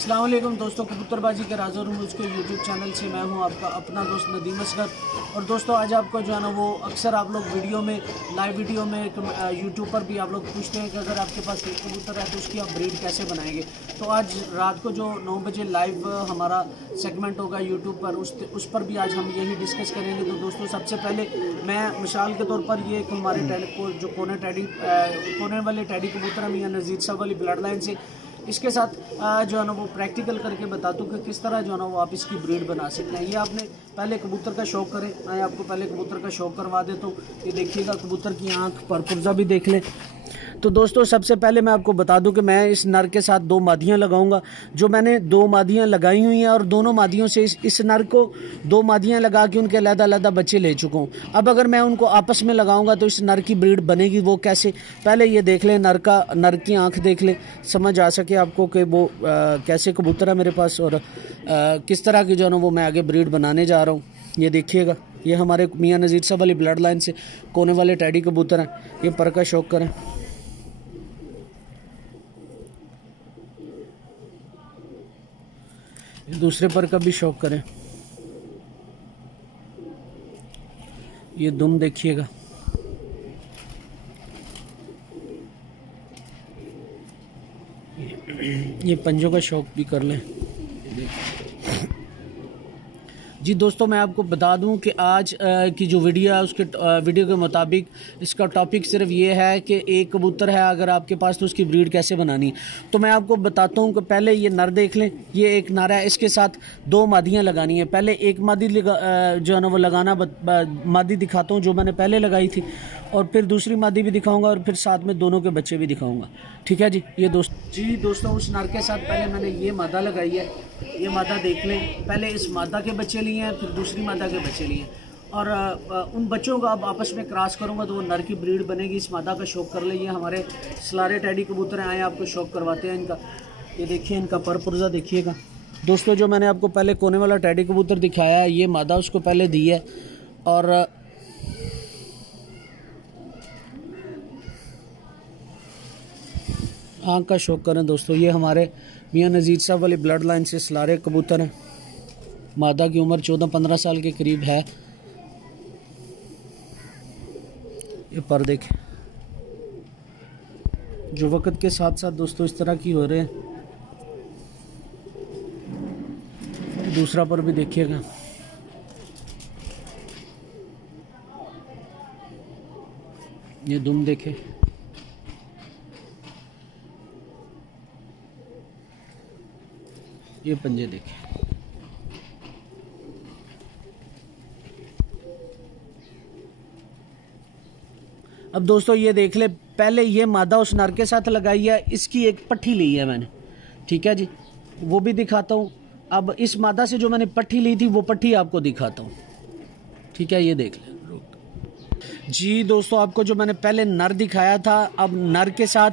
अस्सलाम वालेकुम दोस्तों, कबूतरबाजी के राज़ और रूज के यूट्यूब चैनल से मैं हूं आपका अपना दोस्त नदीम असगर। और दोस्तों आज आपको जो है ना वो अक्सर आप लोग वीडियो में लाइव वीडियो में यूट्यूब पर भी आप लोग पूछते हैं कि अगर आपके पास एक कबूतर है तो उसकी आप ब्रीड कैसे बनाएंगे। तो आज रात को जो 9 बजे लाइव हमारा सेगमेंट होगा यूट्यूब पर, उस पर भी आज हम यही डिस्कस करेंगे। तो दोस्तों सबसे पहले मैं मिसाल के तौर पर ये हमारे जो कोने वाले टैडी कबूतर हैं मियां नज़ीर साहब वाली ब्लड लाइन से, इसके साथ जो है ना वो प्रैक्टिकल करके बता दूँ कि किस तरह जो है ना वो आप इसकी ब्रीड बना सकते हैं। ये आपने पहले कबूतर का शौक़ करें, मैं आपको पहले कबूतर का शौक़ करवा देता हूँ। ये देखिएगा कबूतर की आँख पर पुर्जा भी देख लें। तो दोस्तों सबसे पहले मैं आपको बता दूं कि मैं इस नर के साथ 2 मादियाँ लगाऊंगा। जो मैंने 2 मादियाँ लगाई हुई हैं और दोनों मादियों से इस नर को 2 मादियाँ लगा के उनके अलग-अलग बच्चे ले चुका हूँ। अब अगर मैं उनको आपस में लगाऊंगा तो इस नर की ब्रीड बनेगी वो कैसे, पहले ये देख लें, नर की आँख देख लें, समझ आ सके आपको कि वो कैसे कबूतर है मेरे पास और किस तरह की जो है ना वो मैं आगे ब्रीड बनाने जा रहा हूँ। ये देखिएगा, ये हमारे मियाँ नज़ीर साहब वाली ब्लड लाइन से कोने वाले टैडी कबूतर हैं। ये पर का शौक़ करें। दूसरे पर का भी शौक करें। ये दुम देखिएगा, ये पंजों का शौक भी कर लें। जी दोस्तों मैं आपको बता दूं कि आज की जो वीडियो है उसके वीडियो के मुताबिक इसका टॉपिक सिर्फ ये है कि एक कबूतर है अगर आपके पास तो उसकी ब्रीड कैसे बनानी है। तो मैं आपको बताता हूं कि पहले ये नर देख लें, ये एक नर है, इसके साथ 2 मादियां लगानी है। पहले एक मादी जो है ना वो लगाना मादी दिखाता हूँ जो मैंने पहले लगाई थी, और फिर दूसरी मादी भी दिखाऊंगा और फिर साथ में दोनों के बच्चे भी दिखाऊंगा। ठीक है जी। ये दोस्तों उस नर के साथ पहले मैंने ये मादा लगाई है। ये मादा देख लें, पहले इस मादा के बच्चे लिए हैं, फिर दूसरी मादा के बच्चे लिए, और उन बच्चों को अब आपस में क्रॉस करूंगा तो वो नर की ब्रीड बनेगी। इस मादा का शौक कर लें। ये हमारे सलारे टैडी कबूतर आए, आपको शौक करवाते हैं इनका। ये देखिए, इनका पर पुर्जा देखिएगा। दोस्तों जो मैंने आपको पहले कोने वाला टैडी कबूतर दिखाया है, ये मादा उसको पहले दी है। और आँख का शौक करें दोस्तों। ये हमारे मियाँ नज़ीर साहब वाली ब्लड लाइन से सलारे कबूतर हैं। मादा की उम्र 14-15 साल के करीब है। ये पर देखें, जो वक्त के साथ साथ दोस्तों इस तरह की हो रहे हैं। दूसरा पर भी देखिएगा। ये दुम देखे, ये पंजे देखे। अब दोस्तों ये देख ले, पहले ये मादा उस नर के साथ लगाई है, इसकी एक पट्ठी ली है मैंने। ठीक है जी, वो भी दिखाता हूँ। अब इस मादा से जो मैंने पट्ठी ली थी वो पट्ठी आपको दिखाता हूँ। ठीक है, ये देख ले जी। दोस्तों आपको जो मैंने पहले नर दिखाया था, अब नर के साथ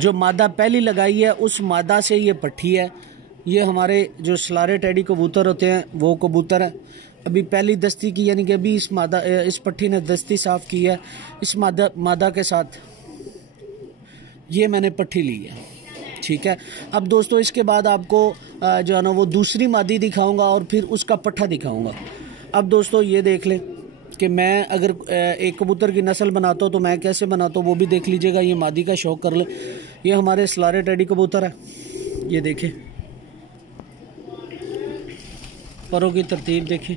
जो मादा पहली लगाई है उस मादा से ये पट्ठी है। ये हमारे जो सलारे टैडी कबूतर होते हैं वो कबूतर है। अभी पहली दस्ती की, यानी कि अभी इस पट्टी ने दस्ती साफ की है। इस मादा के साथ ये मैंने पट्टी ली है। ठीक है। अब दोस्तों इसके बाद आपको जो है ना वो दूसरी मादी दिखाऊंगा और फिर उसका पट्ठा दिखाऊंगा। अब दोस्तों ये देख लें कि मैं अगर एक कबूतर की नस्ल बनाता हूँ तो मैं कैसे बनाता हूँ वो भी देख लीजिएगा। ये मादी का शौक कर ले। ये हमारे सलारे टैडी कबूतर है। ये देखें, परों की तरतीब देखें,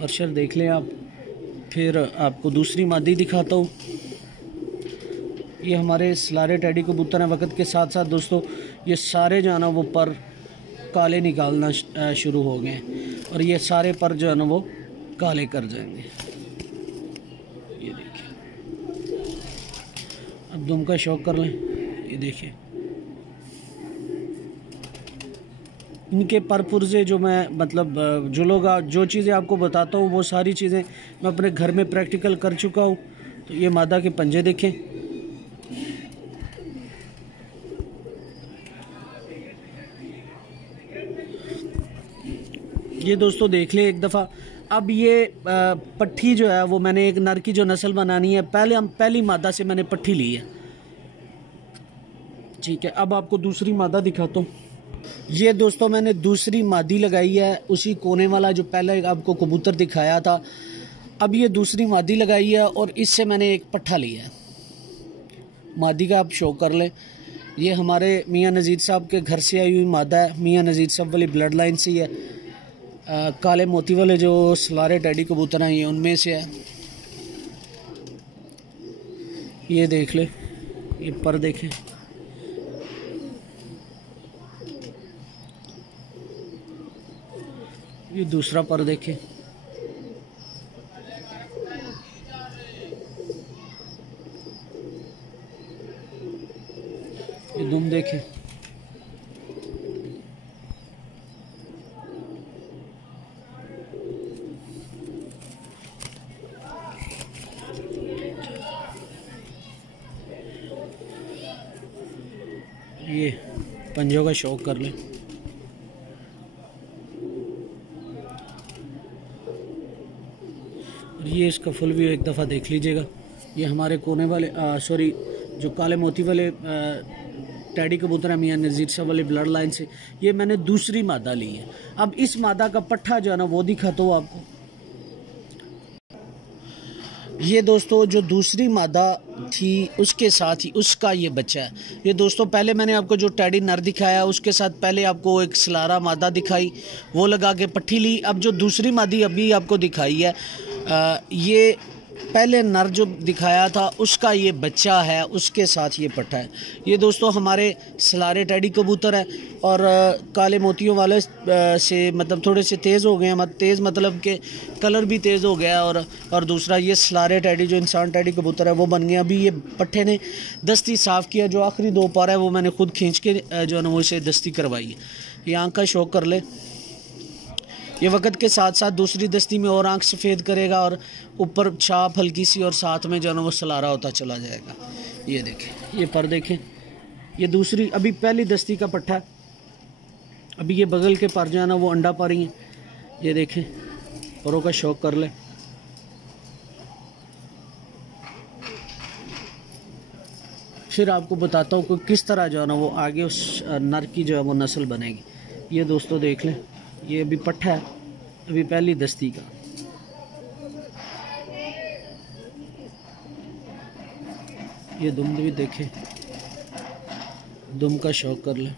परशर देख लें आप। फिर आपको दूसरी मादी दिखाता हूँ। ये हमारे सलारे टैडी कबूतर हैं। वक्त के साथ साथ दोस्तों ये सारे जो है ना वो पर काले निकालना शुरू हो गए हैं और ये सारे पर जो है ना वो काले कर जाएंगे। ये देखिए, अब दुम का शौक कर लें। ये देखिए, इनके परपुर्जे जो मैं मतलब जो चीज़ें आपको बताता हूँ वो सारी चीज़ें मैं अपने घर में प्रैक्टिकल कर चुका हूँ। तो ये मादा के पंजे देखें। ये दोस्तों देख ले एक दफ़ा। अब ये पट्ठी जो है वो मैंने एक नर की जो नस्ल बनानी है, पहली मादा से मैंने पट्ठी ली है। ठीक है, अब आपको दूसरी मादा दिखाता हूँ। ये दोस्तों मैंने दूसरी मादी लगाई है, उसी कोने वाला जो पहले आपको कबूतर दिखाया था, अब ये दूसरी मादी लगाई है और इससे मैंने एक पट्ठा लिया है। मादी का आप शो कर लें, ये हमारे मियाँ नज़ीर साहब के घर से आई हुई मादा है, मियाँ नज़ीर साहब वाली ब्लड लाइन से ही है। काले मोती वाले जो सलारे टैडी कबूतर हैं ये उनमें से है। ये देख ले, ये पर देखें, ये दूसरा पर देखें, ये दुम देखें। ये पंजों का शौक कर लें। ये इसका फुल व्यू एक दफ़ा देख लीजिएगा। ये हमारे कोने वाले सॉरी जो काले मोती वाले टैडी कबूतर है मियाँ नज़ीर साहब वाले ब्लड लाइन से, ये मैंने दूसरी मादा ली है। अब इस मादा का पट्ठा जो है ना वो दिखाता हूँ आपको। ये दोस्तों जो दूसरी मादा थी उसके साथ ही उसका ये बच्चा है। ये दोस्तों पहले मैंने आपको जो टैडी नर दिखाया उसके साथ पहले आपको एक सलारा मादा दिखाई, वो लगा के पट्ठी ली। अब जो दूसरी मादी अभी आपको दिखाई है ये पहले नर जो दिखाया था उसका ये बच्चा है, उसके साथ ये पट्ठा है। ये दोस्तों हमारे सलारे टैडी कबूतर है और काले मोतियों वाले से मतलब थोड़े से तेज़ हो गए हैं, तेज़ मतलब के कलर भी तेज़ हो गया। और दूसरा ये सलारे टैडी जो इंसान टैडी कबूतर है वो बन गया। अभी ये पट्ठे ने दस्ती साफ़ किया, जो आखिरी दो पार है वो मैंने खुद खींच के जो है ना वो इसे दस्ती करवाई है। ये आँख का शौक कर ले, ये वक्त के साथ साथ दूसरी दस्ती में और आंख सफ़ेद करेगा और ऊपर छाप हल्की सी और साथ में जो है ना वो सलारा होता चला जाएगा। ये देखें, ये पर देखें, ये दूसरी अभी पहली दस्ती का पट्ठा है। अभी ये बगल के पर जो है ना वो अंडा पा रही हैं। ये देखें, औरों का शौक कर ले। फिर आपको बताता हूँ कि किस तरह जो है ना वो आगे उस नर की जो है वो नस्ल बनेगी। ये दोस्तों देख लें, ये अभी पट्ठा है, अभी पहली दस्ती का। ये दुम भी देखें, दुम का शौक कर ले।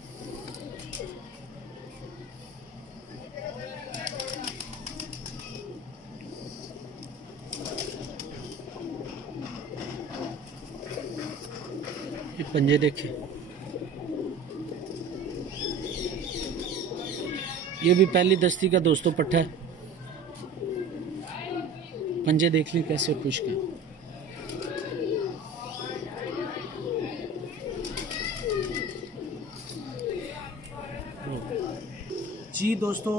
ये पंजे देखें, ये भी पहली दस्ती का दोस्तों पट्ठा है। पंजे देख लें कैसे खुश्क है। जी दोस्तों,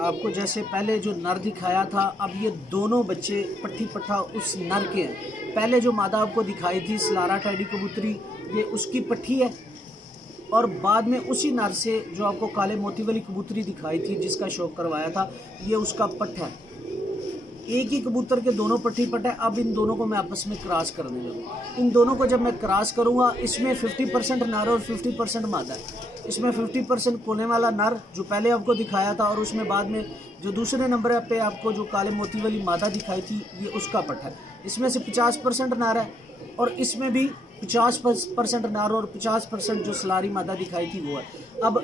आपको जैसे पहले जो नर दिखाया था, अब ये दोनों बच्चे पट्ठी पट्ठा उस नर के हैं। पहले जो मादा आपको दिखाई थी सलारा टैडी कबूतरी, ये उसकी पट्ठी है और बाद में उसी नर से जो आपको काले मोती वाली कबूतरी दिखाई थी जिसका शौक करवाया था, ये उसका पट्ठा है। एक ही कबूतर के दोनों पट्टी पट्टा है। अब इन दोनों को मैं आपस में क्रॉस करने लगा। इन दोनों को जब मैं क्रॉस करूंगा, इसमें 50% नर और 50% मादा है। इसमें 50% कोने वाला नर जो पहले आपको दिखाया था और उसमें बाद में जो दूसरे नंबर पे आपको जो काले मोती वाली मादा दिखाई थी, ये उसका पट्टा है। इसमें से 50% नर है और इसमें भी 50% नर और 50% जो सलारी मादा दिखाई थी वो है। अब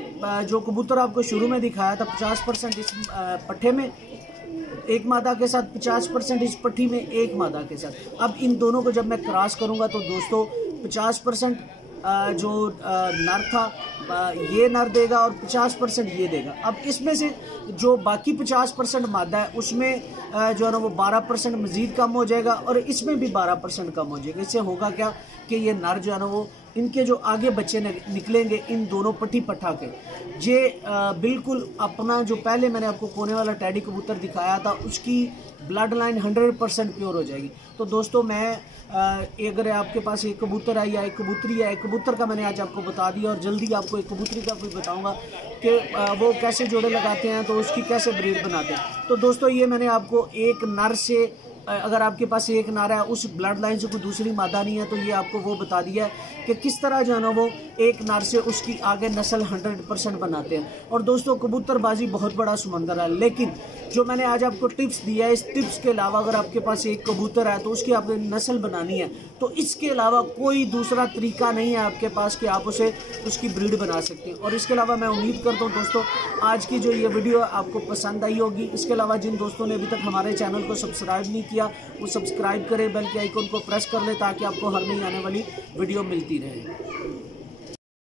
जो कबूतर आपको शुरू में दिखाया था 50% इस पट्ठे में एक मादा के साथ, 50% इस पट्टी में एक मादा के साथ। अब इन दोनों को जब मैं क्रॉस करूंगा तो दोस्तों 50% जो नर था ये नर देगा और 50% ये देगा। अब इसमें से जो बाकी 50% मादा है उसमें जो है ना वो 12% मज़ीद कम हो जाएगा और इसमें भी 12% कम हो जाएगा। इससे होगा क्या कि ये नर जो है ना वो इनके जो आगे बच्चे निकलेंगे इन दोनों पट्टी पट्ठा के, ये बिल्कुल अपना जो पहले मैंने आपको कोने वाला टैडी कबूतर दिखाया था उसकी ब्लड लाइन 100% प्योर हो जाएगी। तो दोस्तों मैं अगर आपके पास एक कबूतर है या एक कबूतरी है, एक कबूतर का मैंने आज आपको बता दिया और जल्दी आपको एक कबूतरी का भी बताऊंगा कि वो कैसे जोड़े लगाते हैं तो उसकी कैसे ब्रीड बनाते हैं। तो दोस्तों ये मैंने आपको एक नर से अगर आपके पास एक नार है, उस ब्लड लाइन से कोई दूसरी मादा नहीं है, तो ये आपको वो बता दिया है कि किस तरह जो है ना वो एक नार से उसकी आगे नस्ल 100% बनाते हैं। और दोस्तों कबूतरबाजी बहुत बड़ा समंदर है, लेकिन जो मैंने आज आपको टिप्स दिया है, इस टिप्स के अलावा अगर आपके पास एक कबूतर है तो उसकी आपने नस्ल बनानी है, तो इसके अलावा कोई दूसरा तरीका नहीं है आपके पास कि आप उसे उसकी ब्रीड बना सकते हैं। और इसके अलावा मैं उम्मीद करता हूँ दोस्तों आज की जो ये वीडियो आपको पसंद आई होगी। इसके अलावा जिन दोस्तों ने अभी तक हमारे चैनल को सब्सक्राइब नहीं किया वो सब्सक्राइब करें, बेल के आइकन को प्रेस कर लें ताकि आपको हर नई आने वाली वीडियो मिलती रहे।